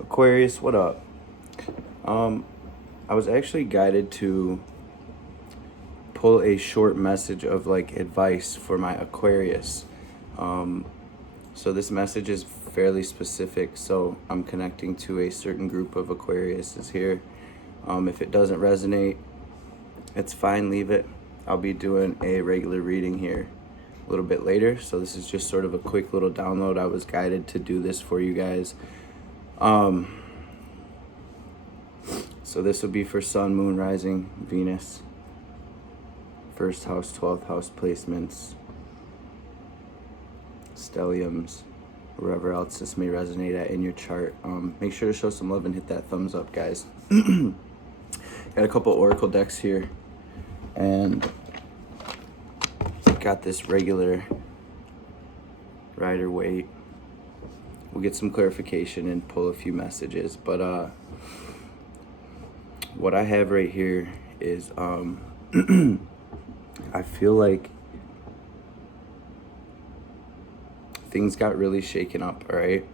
Aquarius, what up? I was actually guided to pull a short message of like advice for my Aquarius. So this message is fairly specific, so I'm connecting to a certain group of Aquariuses here. If it doesn't resonate, it's fine, leave it. I'll be doing a regular reading here a little bit later, so this is just sort of a quick little download. I was guided to do this for you guys. So this will be for Sun, Moon, Rising, Venus, first house, 12th house placements, stelliums, wherever else this may resonate at in your chart. Make sure to show some love and hit that thumbs up, guys. Got a couple oracle decks here, and got this regular Rider-Waite. We'll get some clarification and pull a few messages, but what I have right here is I feel like things got really shaken up, all right?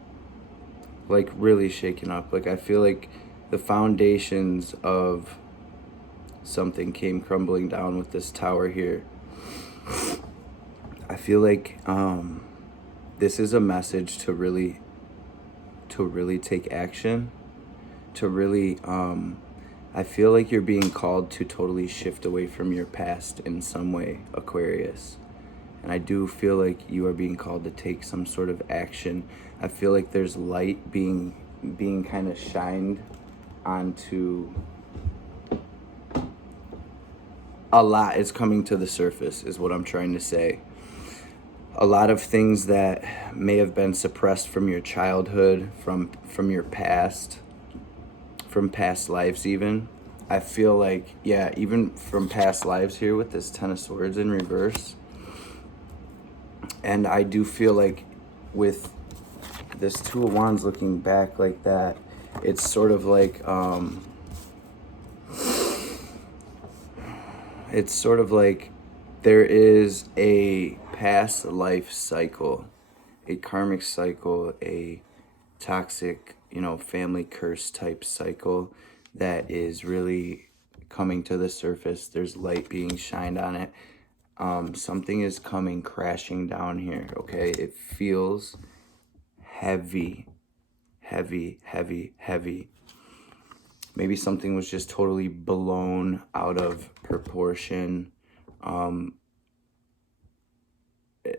Like really shaken up. Like I feel like the foundations of something came crumbling down with this tower here. I feel like this is a message to really take action, to really I feel like you're being called to totally shift away from your past in some way, Aquarius. And I do feel like you are being called to take some sort of action. I feel like there's light being kind of shined onto. A lot is coming to the surface is what I'm trying to say. A lot of things that may have been suppressed from your childhood, from your past, from past lives even. I feel like, yeah, even from past lives here with this Ten of Swords in reverse. And I do feel like with this Two of Wands looking back like that, it's sort of like, it's sort of like there is a past life cycle, a karmic cycle, a toxic, family curse type cycle that is really coming to the surface. There's light being shined on it. Something is coming crashing down here, okay? It feels heavy, heavy, heavy, heavy. Maybe something was just totally blown out of proportion.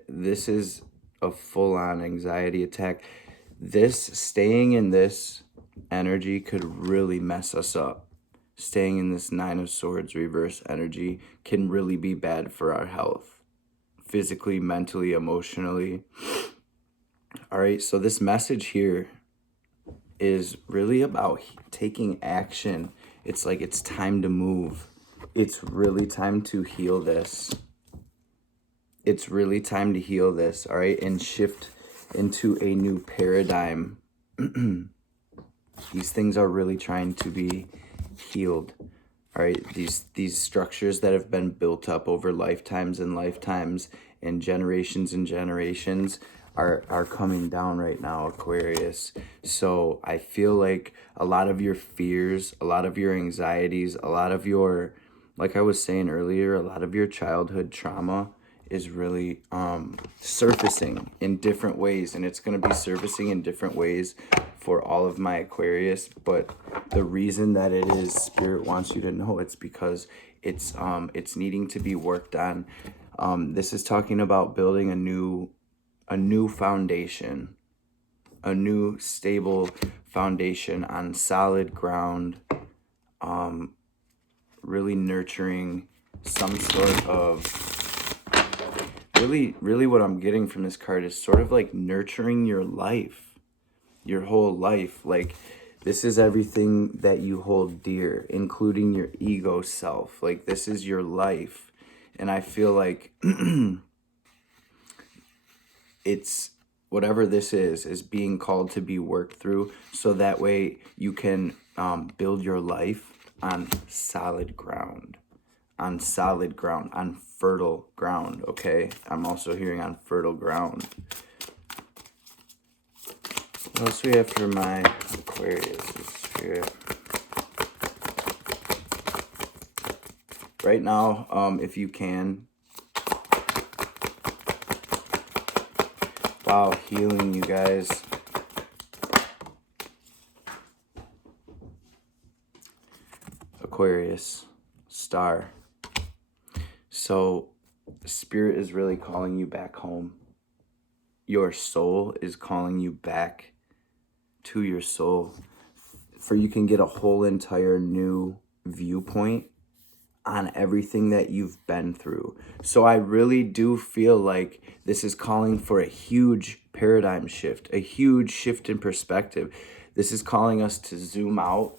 This is a full-on anxiety attack. Staying in this energy could really mess us up. Staying in this Nine of Swords reverse energy can really be bad for our health. Physically, mentally, emotionally. All right, so this message here is really about taking action. It's like it's time to move. It's really time to heal this. It's really time to heal this, all right, and shift into a new paradigm. These things are really trying to be healed, all right? These structures that have been built up over lifetimes and lifetimes and generations are coming down right now, Aquarius. So I feel like a lot of your fears, a lot of your anxieties, a lot of your, like I was saying earlier, a lot of your childhood trauma is really surfacing in different ways, and it's going to be surfacing in different ways for all of my Aquarius. But the reason that it is Spirit wants you to know, it's because it's needing to be worked on. This is talking about building a new foundation, a new stable foundation on solid ground, really nurturing some sort of, really what I'm getting from this card is sort of like nurturing your life, your whole life. Like this is everything that you hold dear, including your ego self. Like this is your life. And I feel like it's whatever this is being called to be worked through, so that way you can build your life on solid ground, on fertile ground, okay? I'm also hearing on fertile ground. What else we have for my Aquarius spirit? Right now, if you can, wow, healing, you guys. Aquarius, star. So, spirit is really calling you back home. Your soul is calling you back to your soul. For you can get a whole entire new viewpoint on everything that you've been through. So I really do feel like this is calling for a huge paradigm shift, a huge shift in perspective. This is calling us to zoom out.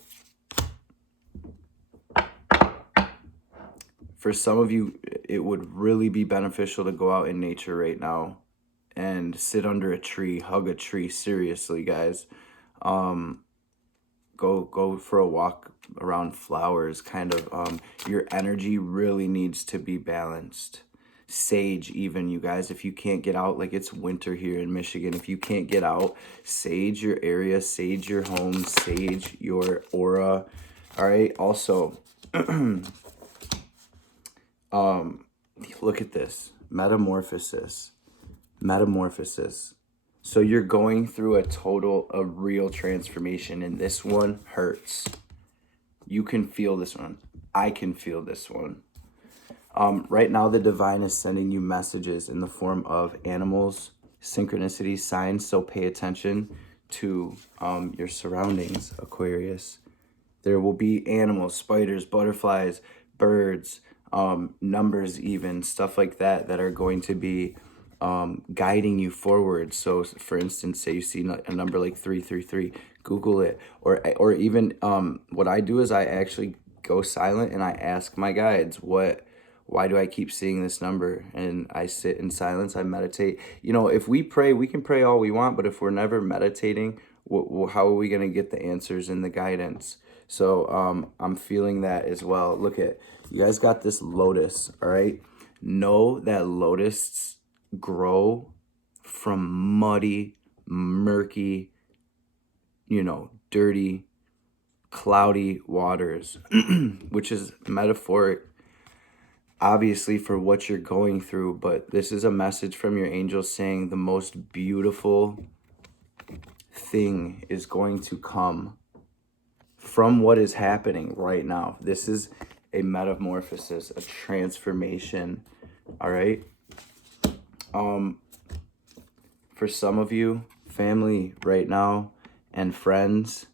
For some of you, it would really be beneficial to go out in nature right now and sit under a tree, hug a tree. Seriously, guys. Go for a walk around flowers. Kind of your energy really needs to be balanced. Sage, even, you guys, if you can't get out, like it's winter here in Michigan, if you can't get out, sage your area, sage your home, sage your aura. All right. Also, look at this metamorphosis. So you're going through a real transformation, and this one hurts. You can feel this one. I can feel this one. Right now, the divine is sending you messages in the form of animals, synchronicities, signs. So pay attention to your surroundings, Aquarius. There will be animals, spiders, butterflies, birds, numbers, even stuff like that are going to be guiding you forward. So for instance, say you see a number like 333, Google it, or even what I do is I actually go silent and I ask my guides, why do I keep seeing this number? And I sit in silence, I meditate. You know, if we pray, we can pray all we want, but if we're never meditating, how are we going to get the answers and the guidance? So I'm feeling that as well. Look at, you guys got this lotus, all right? Know that lotuses grow from muddy, murky, dirty, cloudy waters, which is metaphoric, obviously, for what you're going through. But this is a message from your angels saying the most beautiful thing is going to come from what is happening right now. This is a metamorphosis, a transformation, all right? For some of you, family right now and friends,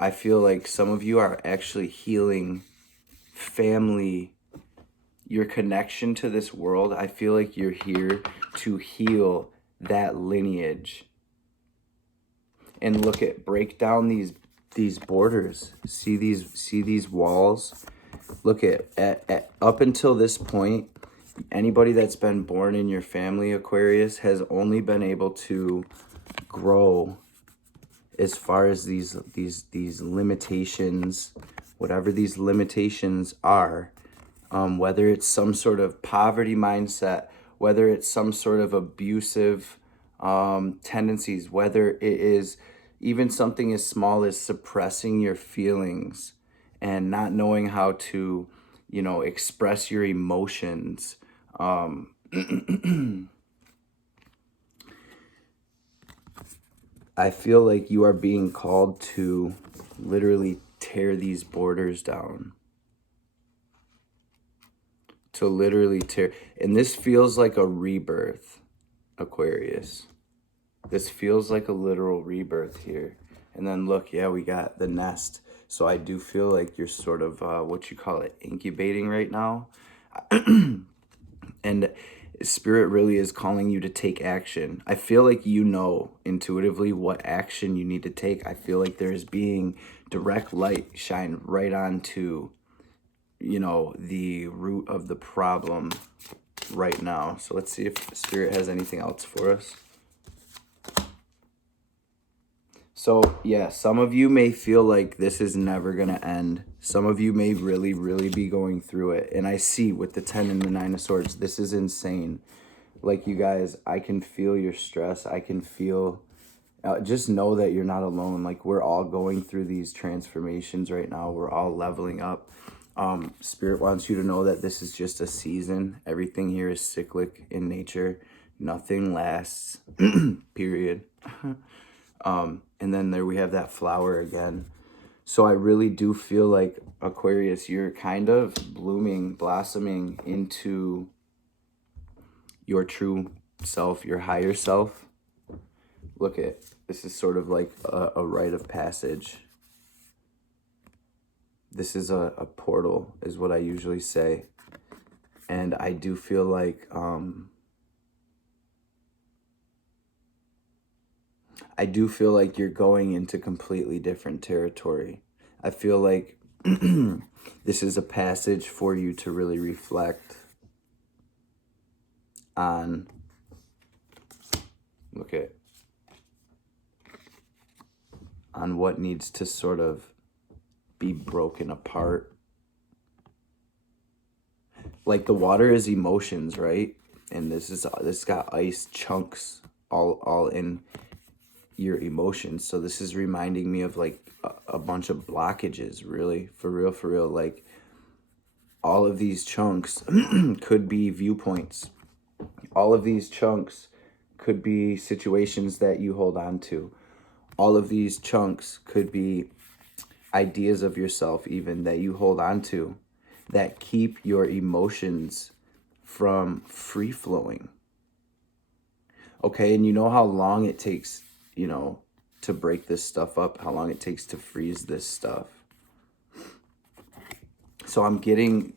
I feel like some of you are actually healing family, your connection to this world. I feel like you're here to heal that lineage. And look at, break down these borders. See these walls? Look at up until this point, anybody that's been born in your family, Aquarius, has only been able to grow as far as these limitations, whatever these limitations are, whether it's some sort of poverty mindset, whether it's some sort of abusive tendencies, whether it is even something as small as suppressing your feelings and not knowing how to, express your emotions. I feel like you are being called to literally tear these borders down. To literally tear. And this feels like a rebirth, Aquarius. This feels like a literal rebirth here. And then look, yeah, we got the nest. So I do feel like you're sort of, incubating right now. And Spirit really is calling you to take action. I feel like you know intuitively what action you need to take. I feel like there's being direct light shine right onto, the root of the problem right now. So let's see if Spirit has anything else for us. So yeah, some of you may feel like this is never going to end. Some of you may really, really be going through it. And I see with the 10 and the 9 of swords, this is insane. Like, you guys, I can feel your stress. I can feel Just know that you're not alone. Like, we're all going through these transformations right now. We're all leveling up. Spirit wants you to know that this is just a season. Everything here is cyclic in nature. Nothing lasts, period. And then there we have that flower again. So I really do feel like, Aquarius, you're kind of blooming, blossoming into your true self, your higher self. Look at, this is sort of like a rite of passage. This is a portal, is what I usually say. And I do feel like, you're going into completely different territory. I feel like this is a passage for you to really reflect on, on what needs to sort of be broken apart. Like, the water is emotions, right? And this got ice chunks all in your emotions. So this is reminding me of like a bunch of blockages, really, for real. Like, all of these chunks could be viewpoints. All of these chunks could be situations that you hold on to. All of these chunks could be ideas of yourself even that you hold on to, that keep your emotions from free flowing. Okay, and you know how long it takes, to break this stuff up, how long it takes to freeze this stuff. So I'm getting,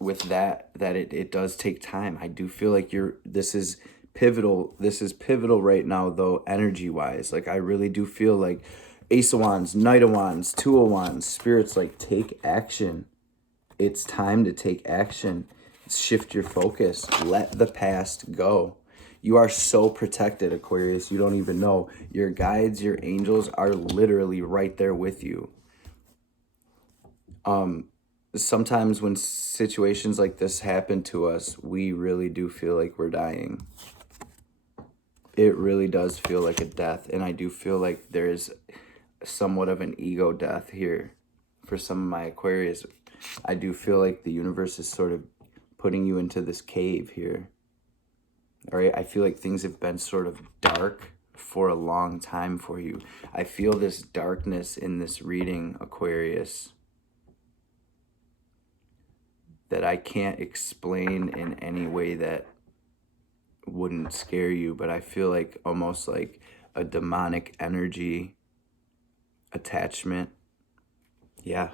with that it does take time. I do feel like this is pivotal. This is pivotal right now, though, energy wise. Like, I really do feel like Ace of Wands, Knight of Wands, Two of Wands, Spirit's like, take action. It's time to take action. Shift your focus. Let the past go. You are so protected, Aquarius. You don't even know. Your guides, your angels are literally right there with you. Sometimes when situations like this happen to us, we really do feel like we're dying. It really does feel like a death. And I do feel like there is somewhat of an ego death here for some of my Aquarius. I do feel like the universe is sort of putting you into this cave here. All right, I feel like things have been sort of dark for a long time for you. I feel this darkness in this reading, Aquarius, that I can't explain in any way that wouldn't scare you, but I feel like almost like a demonic energy attachment. Yeah,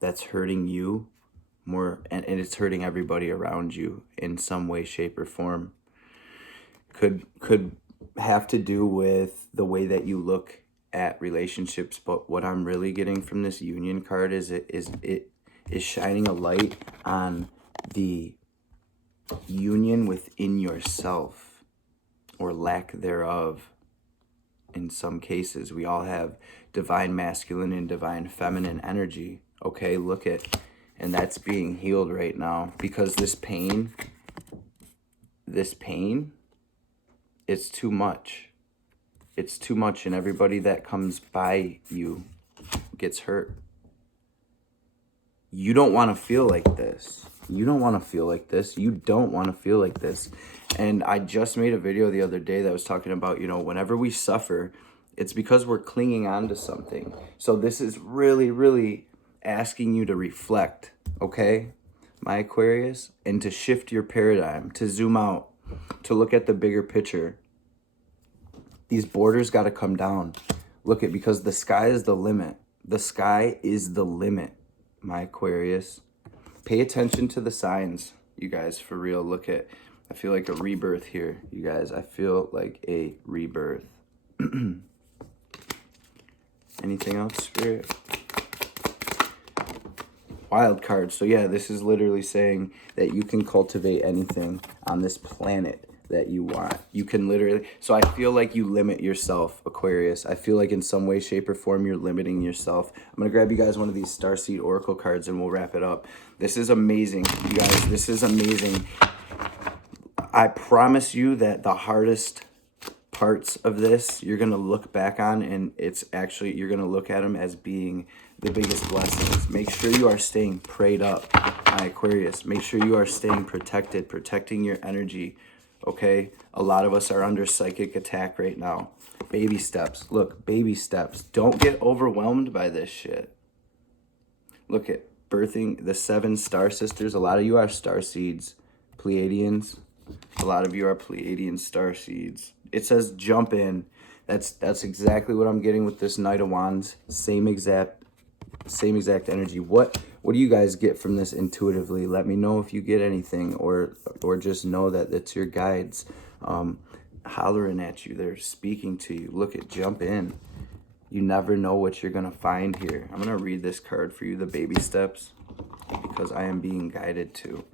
that's hurting you more, and it's hurting everybody around you in some way, shape, or form. Could have to do with the way that you look at relationships, but what I'm really getting from this Union card is it is shining a light on the union within yourself, or lack thereof. In some cases, we all have divine masculine and divine feminine energy. Okay, look at, and that's being healed right now, because this pain, it's too much. It's too much, and everybody that comes by you gets hurt. You don't want to feel like this. You don't want to feel like this. You don't want to feel like this. And I just made a video the other day that was talking about, whenever we suffer, it's because we're clinging on to something. So this is really, really asking you to reflect, okay, my Aquarius, and to shift your paradigm, to zoom out, to look at the bigger picture. These borders got to come down. Look at, because the sky is the limit. The sky is the limit, my Aquarius. Pay attention to the signs, you guys, for real. Look at, I feel like a rebirth here, you guys. I feel like a rebirth. Anything else, Spirit? Wild card. So yeah, this is literally saying that you can cultivate anything on this planet that you want. You can literally, so I feel like you limit yourself, Aquarius. I feel like in some way, shape, or form, you're limiting yourself. I'm going to grab you guys one of these Starseed Oracle cards and we'll wrap it up. This is amazing, you guys. This is amazing. I promise you that the hardest parts of this you're going to look back on, and it's actually, you're going to look at them as being the biggest blessings. Make sure you are staying prayed up, my Aquarius. Make sure you are staying protected, protecting your energy, okay? A lot of us are under psychic attack right now. Baby steps. Look, baby steps. Don't get overwhelmed by this shit. Look at birthing the 7 star sisters. A lot of you are star seeds, Pleiadians. A lot of you are Pleiadian star seeds. It says jump in. That's exactly what I'm getting with this Knight of Wands. Same exact energy. What do you guys get from this intuitively? Let me know if you get anything, or just know that it's your guides hollering at you. They're speaking to you. Look at jump in. You never know what you're gonna find here. I'm gonna read this card for you, the baby steps, because I am being guided to.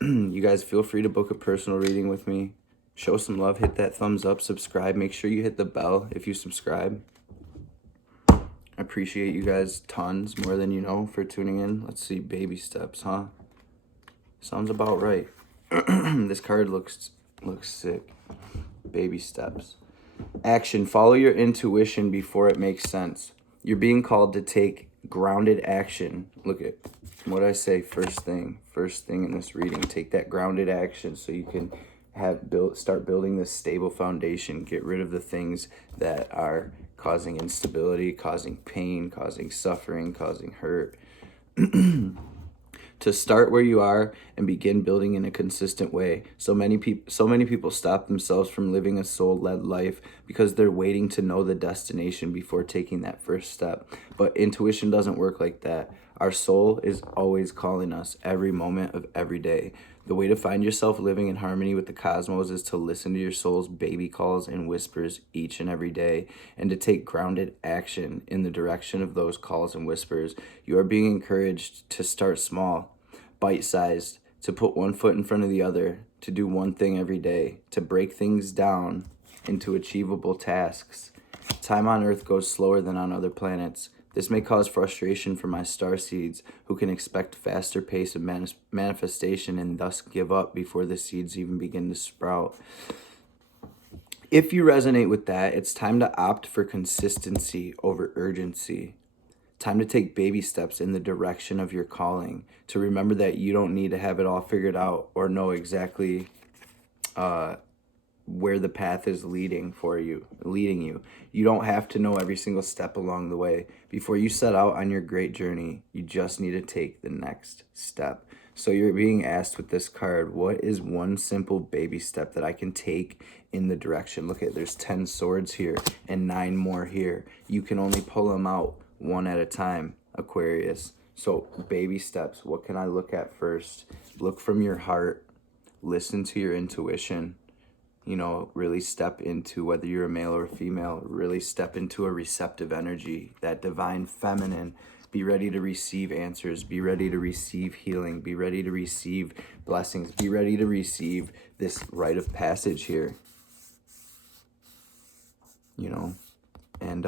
You guys feel free to book a personal reading with me. Show some love, hit that thumbs up, subscribe. Make sure you hit the bell if you subscribe. I appreciate you guys tons, more than you know, for tuning in. Let's see, baby steps, huh? Sounds about right. This card looks sick. Baby steps. Action. Follow your intuition before it makes sense. You're being called to take grounded action. Look at what I say first thing in this reading. Take that grounded action so you can start building this stable foundation. Get rid of the things that are causing instability, causing pain, causing suffering, causing hurt. To start where you are and begin building in a consistent way. So many people stop themselves from living a soul-led life because they're waiting to know the destination before taking that first step. But intuition doesn't work like that. Our soul is always calling us every moment of every day. The way to find yourself living in harmony with the cosmos is to listen to your soul's baby calls and whispers each and every day, and to take grounded action in the direction of those calls and whispers. You are being encouraged to start small, bite-sized, to put one foot in front of the other, to do one thing every day, to break things down into achievable tasks. Time on Earth goes slower than on other planets. This may cause frustration for my star seeds, who can expect faster pace of manifestation and thus give up before the seeds even begin to sprout. If you resonate with that, it's time to opt for consistency over urgency. Time to take baby steps in the direction of your calling, to remember that you don't need to have it all figured out or know exactly where the path is leading you. You don't have to know every single step along the way. Before you set out on your great journey, you just need to take the next step. So you're being asked with this card, what is one simple baby step that I can take in the direction? Look at, there's 10 swords here and 9 more here. You can only pull them out one at a time, Aquarius. So baby steps, what can I look at first? Look from your heart, listen to your intuition. You know, really step into, whether you're a male or a female, really step into a receptive energy, that divine feminine. Be ready to receive answers. Be ready to receive healing. Be ready to receive blessings. Be ready to receive this rite of passage here. You know, and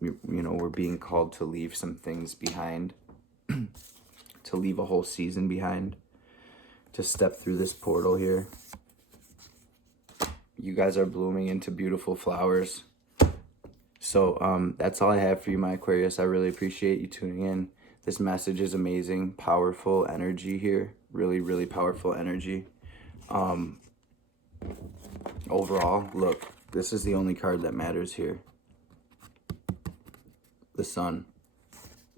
we're being called to leave some things behind, to leave a whole season behind, to step through this portal here. You guys are blooming into beautiful flowers. So that's all I have for you, my Aquarius. I really appreciate you tuning in. This message is amazing, powerful energy here. Really, really powerful energy. Overall, look, this is the only card that matters here. The sun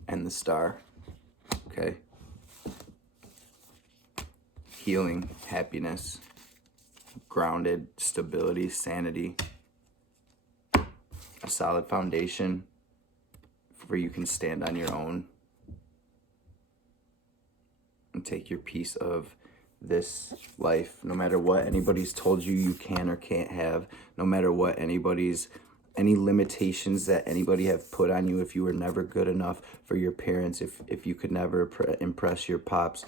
and the star. Okay. Healing, happiness, grounded, stability, sanity, a solid foundation where you can stand on your own and take your piece of this life, no matter what anybody's told you you can or can't have, no matter what any limitations that anybody have put on you. If you were never good enough for your parents, if you could never impress your pops,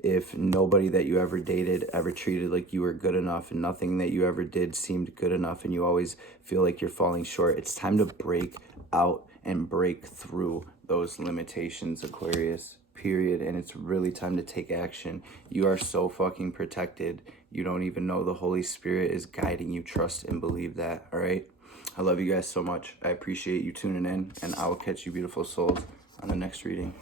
if nobody that you ever dated ever treated like you were good enough, and nothing that you ever did seemed good enough, and you always feel like you're falling short, it's time to break out and break through those limitations, Aquarius, period. And it's really time to take action. You are so fucking protected. you don't even know the Holy Spirit is guiding you. Trust and believe that, all right? I love you guys so much. I appreciate you tuning in, and I will catch you beautiful souls on the next reading.